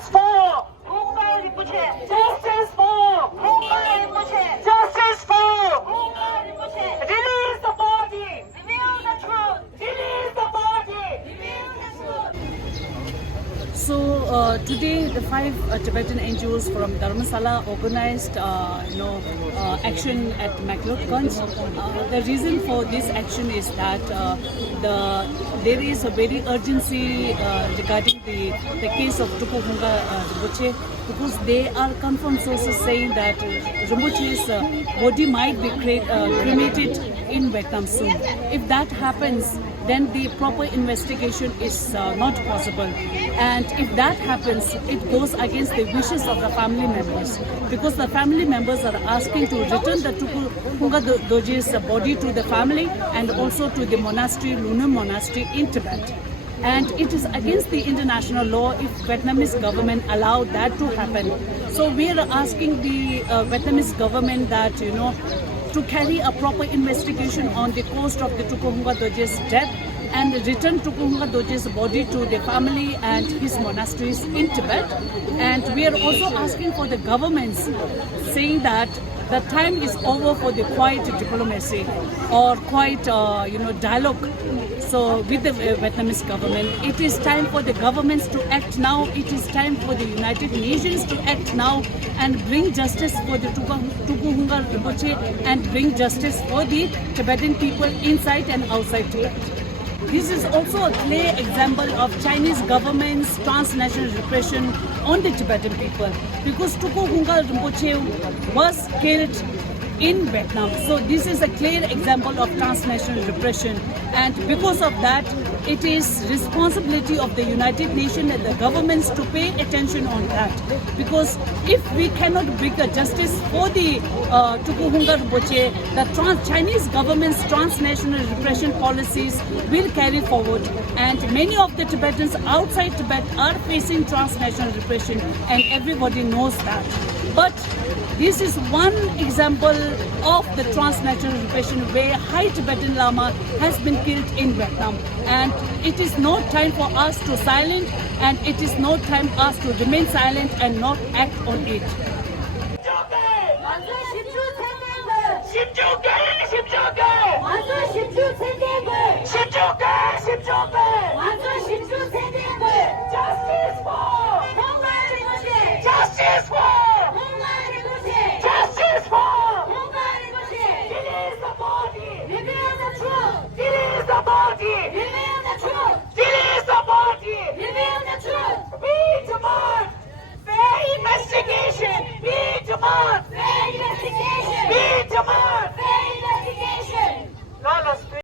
Justice for Justice for Justice for Release the body. Reveal the truth. Release the body. So today, the five Tibetan NGOs from Dharamsala organized, action at McLeodganj. The reason for this action is that there is a very urgency regarding the case of Tuku Hunga Rinpoche, because there are confirmed sources saying that Rinpoche's body might be cremated in Vietnam soon. If that happens, then the proper investigation is not possible. And if that happens, it goes against the wishes of the family members, because the family members are asking to return the Tuku Hunga Doje's body to the family and also to the monastery, Lunam Monastery in Tibet. And it is against the international law if Vietnamese government allow that to happen. So we are asking the Vietnamese government that, to carry a proper investigation on the cause of the Tuku Hunga Doje's death and return Tuku Hunga Doje's body to the family and his monasteries in Tibet. And we are also asking for the governments, saying that the time is over for the quiet diplomacy or quiet, dialogue. So with the Vietnamese government, it is time for the governments to act now. It is time for the United Nations to act now and bring justice for the Tuku Hunga Rinpoche and bring justice for the Tibetan people inside and outside Tibet. This is also a clear example of Chinese government's transnational repression on the Tibetan people, because Tuku Hunga Rinpoche was killed in Vietnam. So this is a clear example of transnational repression, and because of that, it is responsibility of the United Nations and the governments to pay attention on that. Because if we cannot bring a justice for the Tuku Hunga Rinpoche, the Chinese government's transnational repression policies will carry forward, and many of the Tibetans outside Tibet are facing transnational repression, and everybody knows that. But this is one example of the transnational repression where High Tibetan Lama has been killed in Vietnam, and it is no time for us to silent, and it is no time for us to remain silent and not act on it. 만세 10주 10개월